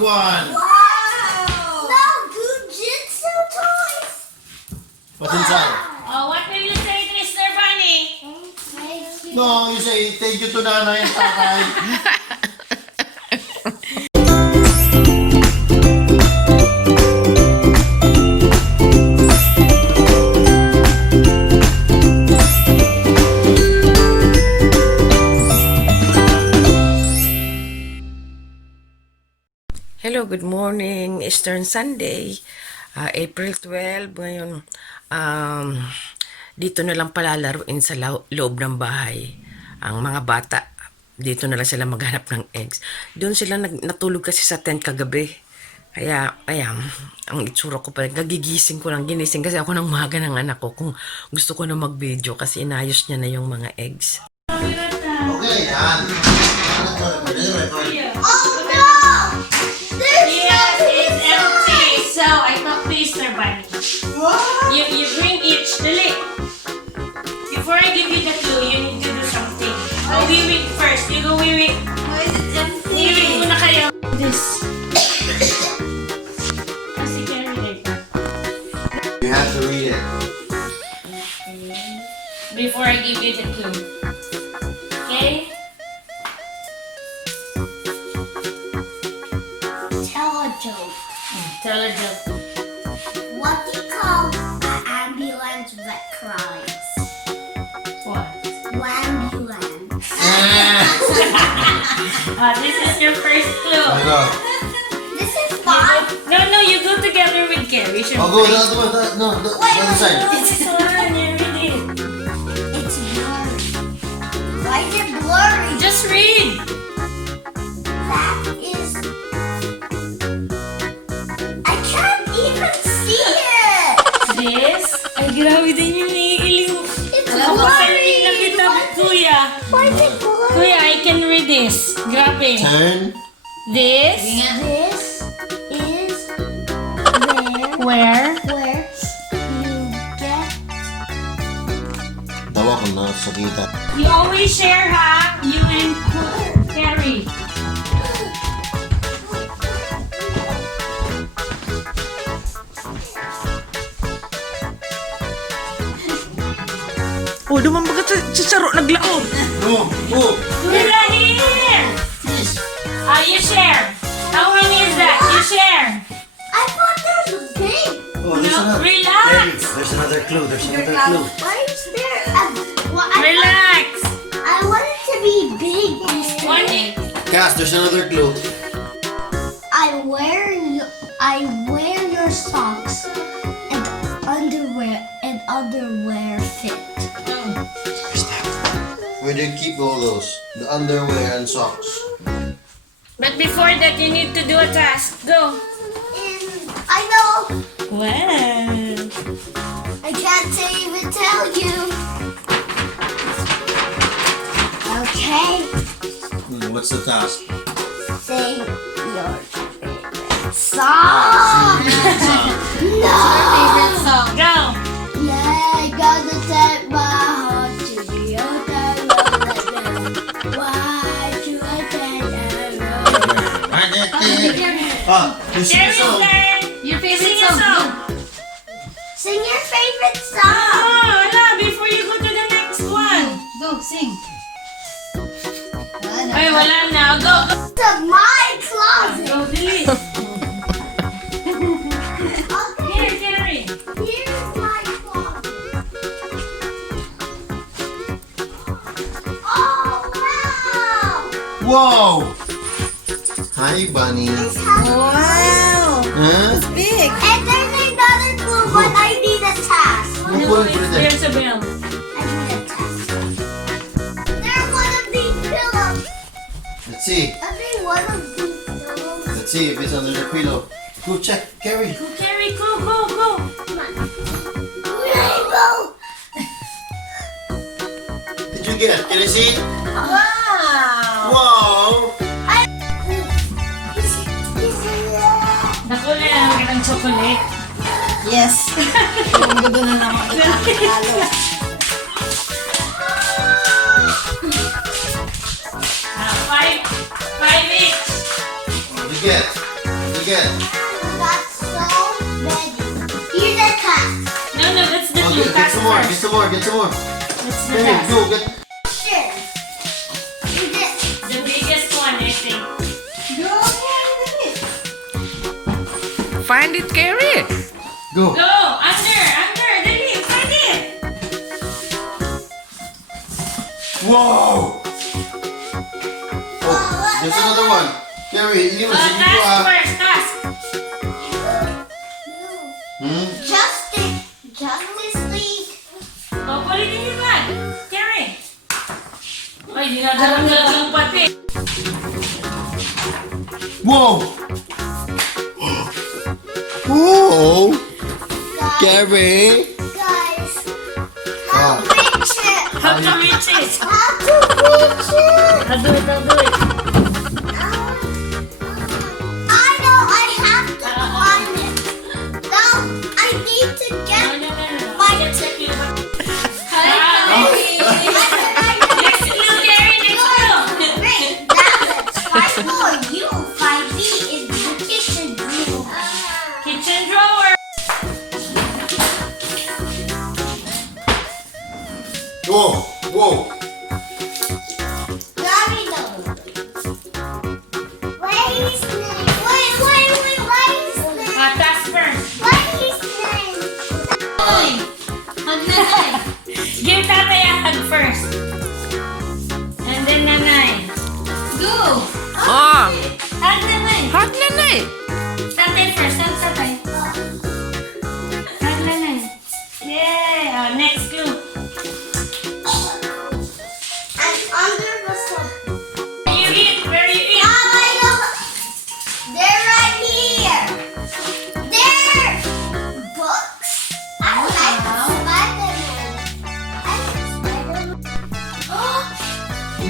one. Wow! No, Jujitsu toys. What's inside? Oh, what will you say, Mr. Bunny? No, you say thank you to nanay and tatay. Hello, good morning. Eastern Sunday, April 12. Ngayon, dito na lang palalaruin sa loob ng bahay. Ang mga bata, dito na lang sila maghanap ng eggs. Doon sila natulog kasi sa tent kagabi. Kaya, ayan, ang itsura ko pa, gagigising ko lang, ginising kasi ako ng umaga ng anak ko kung gusto ko na mag-video kasi inayos niya na yung mga eggs. Okay, yan. Oh no! Yes, it's empty. So, I talk to Mr. Bunny. What? You bring each. Dali. Before I give you the clue, you need to do something. Oh, we wait first. You go, we wait. Why is it empty? We wait muna kayo. This. Kasi carry later. You have to read it. Before I give you the clue. Okay? Tell a joke. Tell a joke. What do you call an ambulance that cries? What? Wambulance. This is your first clue. I go. This is fun. No, you go together with Carrie. Oh, go the other one. No, the other side. It's fun. You read it. It's blurry. Why is it blurry? Just read. That is... I can't even see it. This? Ay, grabe din yung naiiling mo. It's Alam mo, blurry. na kita, kuya. Why is it blurry? Kuya, I can read this. Grabe. Turn. This? This is Where? where you get... Tawa ko na sa kita. You always share, ha? You and Carrie. Oh, dumambaga sa saro, naglaog. No, oh. Kuya, here! You share. How many is that? You share. I thought there's a big... Oh, there's No, another. relax. There's another clue. There's another clue. Why is there a... Well, Relax. I want it to be big. One day. Cass, there's another clue. I wear your socks and underwear fit. Where do you keep all those? The underwear and socks. But before that, you need to do a task. Go. I know. Well. I can't even tell you. Okay. What's the task? Sing your favorite song. No. Go. Yeah, I gotta set my heart to the other world. Why do I say You sing a Carrie's song. turn. Your favorite song. Sing your favorite song. Oh, wala. Before you go to the next one. Go, sing. Ay, wala na. Go, go. To my closet. Go, delete. Okay, Here, Carrie. here's my closet. Oh wow! Whoa! Hi, Bunny. This has Wow! Huh? Big! and there's another clue, but I need a task. We'll put it there. There's a bell. I need a task. There's one of these pillows. Let's see. I think one of these pillows. Let's see if it's under the pillow. Go check, Carrie. Go, Carrie. Go, go, go. Come on. Rainbow. Did you get? Can you see? Wow! Wow! Nakulay ang ng chocolate. Yes! Yung gusto na naman itatalo. Five each. What did you get? get? Got so many. Here's a cat. No, that's the Okay, clue. get Task some more, get first. some more, get some more. That's the Hey, task. go, get. Sure. Here's it. The biggest one, I think. Go ahead. Find it, Carrie. Go. Go! Under! Dali! Find it! Whoa! Oh, there's another one. Carrie, ini mo, sige ko Task first, task. Hmm? Justice League. Oh, put it in your bag. Carry. Ay, dinadalang lang pati. Whoa! Whoa! Guys, Carrie! guys, how Oh. reach it? How to reach it? How to reach it? I'll do it. I know I have to climb it. Now I need to get No. my. Let's check you. I Next clue, Carrie, next clue. Wait, that's 5 4. You 5B is the kitchen room. Kitchen drawer. Whoa! Whoa! Daddy knows. Where is name? Wait. Where is name? Task first. Where is name? Give tatay a hug first. And then nanay. Go. Oh, Hug nanay. hot nanay. Tatay first. Hug tatay. Hug nanay. Yay. Next clue. And under the sun. Where you eat? I know. They're right here. They're books. I like Spider-Man. I like Spider-Man.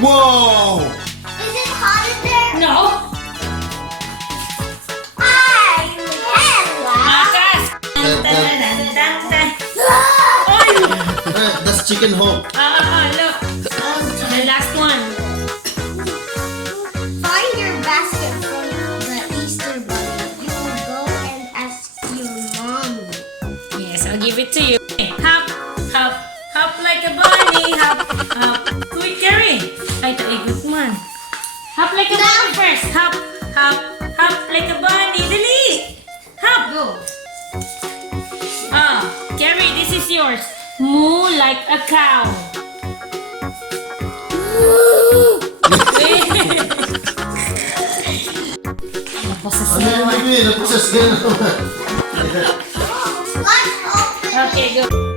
Whoa! Is it hot in there? No. I can Task. Dun, dun. Dun. That's chicken hook. Look. The last one. Find your basket from the Easter Bunny. You will go and ask your mommy. Yes, I'll give it to you. Hop like a bunny. Hop. Quick, Carrie. Ay, ito, good one. Hop like a bunny first. Hop like a bunny. Dali. Hop. Go. Carrie, this is yours. Moo like a cow. Ano yung bibig? Napasas ka na naman. Let's open Okay, go.